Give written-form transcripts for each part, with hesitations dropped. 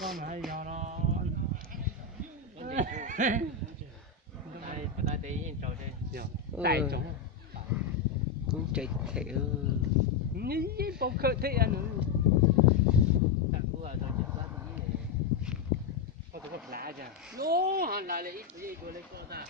con hay do đó đây tí nhìn trâu đây đại trống cũng chạy theo như bông khơi thế anh nữa thằng cô ở tôi chỉ bắt đi có tôi có lá chưa nó hắn lại ít gì tôi lấy cô ta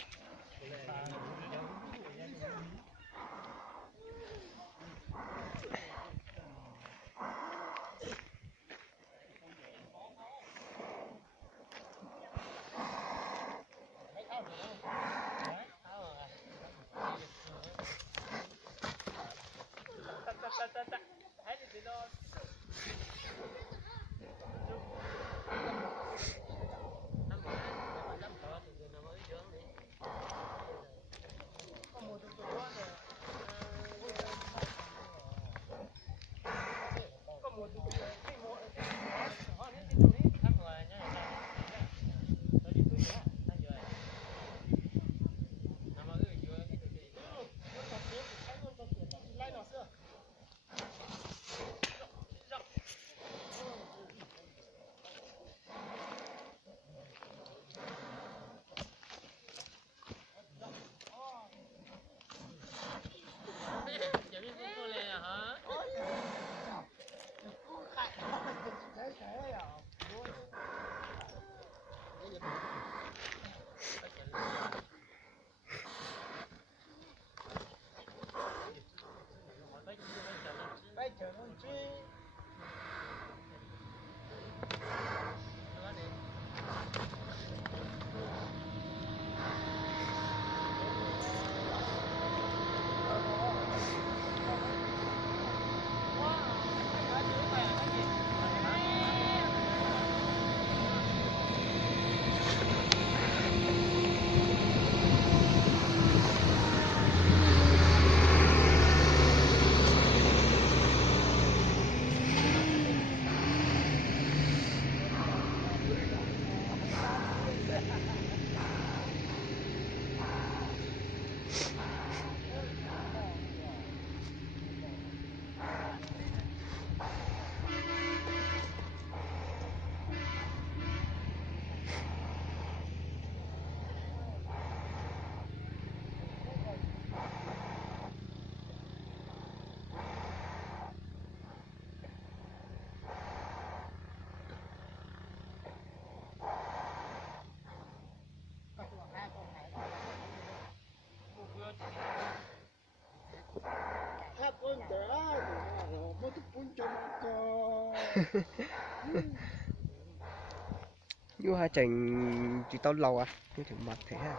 vô hai chành chỉ tao lâu à vô chừng mặt thế ha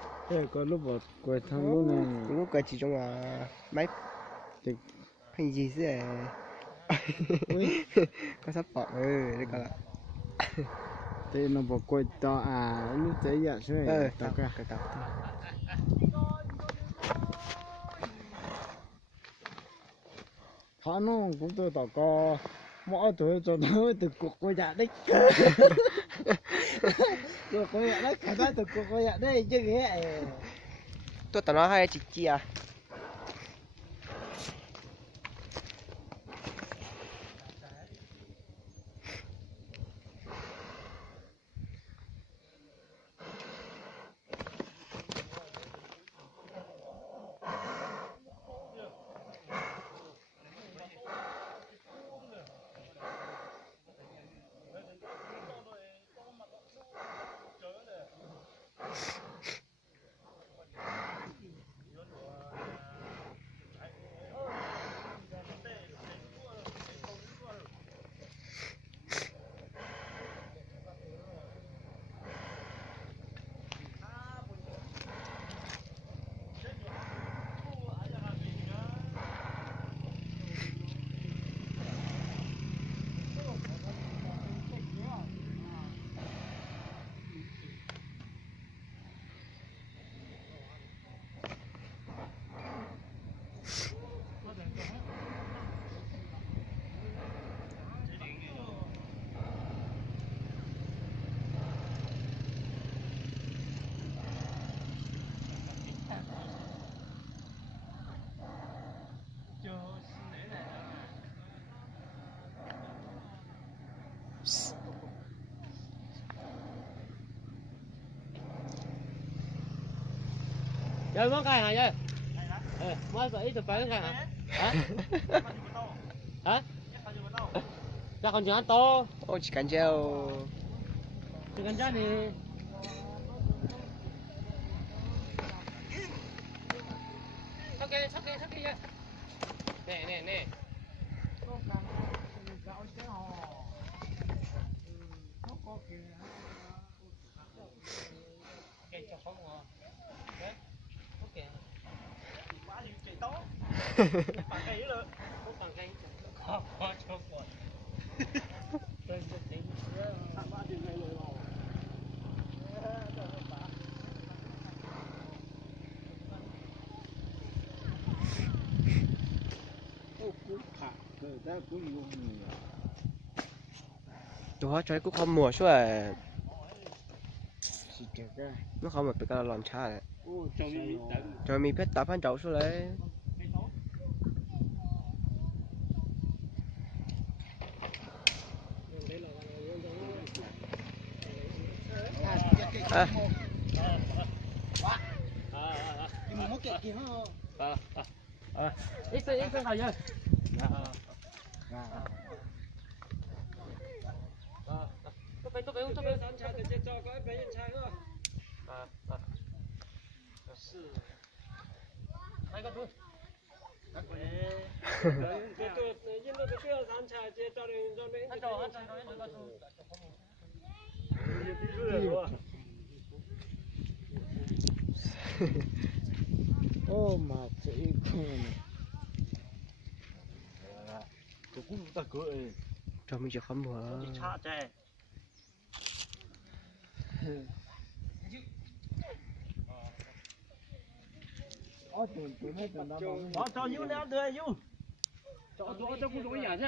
có lúc vào quay thăm lúc này lúc cái chỉ trong máy hay gì thế có sắp bỏ đây coi là thế nó vào quay to lúc thấy vậy rồi tao cái tao họ nó cũng tôi tao có mỗi tuổi cho nó từ cuộc quay dạ đấy cuộc quay dạ đấy khả năng từ cuộc quay dạ đấy chứ ghê tôi tao nói hay chị à Giờ món cái hả giờ? Mới phải từ phải cái hả? Hả? Hả? Ra còn chưa ăn to. Ô chỉ cần treo. Chỉ cần ra này. Sắp kia giờ. Nè. Cái cho không ngon. Đấy. Ok. Quá nhiều chạy to. Bằng cây nữa. Không bằng cây. Khó cho quần. Tôi sẽ tính. Ba điều này rồi. Tụi họ chơi cũng không mùa suốt à. Nó không mà bị cái làm cha này. Cho mi phết tập hắn chậu xuống đấy. Ít thôi giờ. Tôi về sẵn sàng để cho cái bé nhân trai nữa. Hai cái thôi. Ô mà chị không. Tôi cũng ta cười. Cho mình chỉ không mùa. Tôi thấy tụi nó Cho vô nè, đưa vô. Cho cũng rối nhà chứ.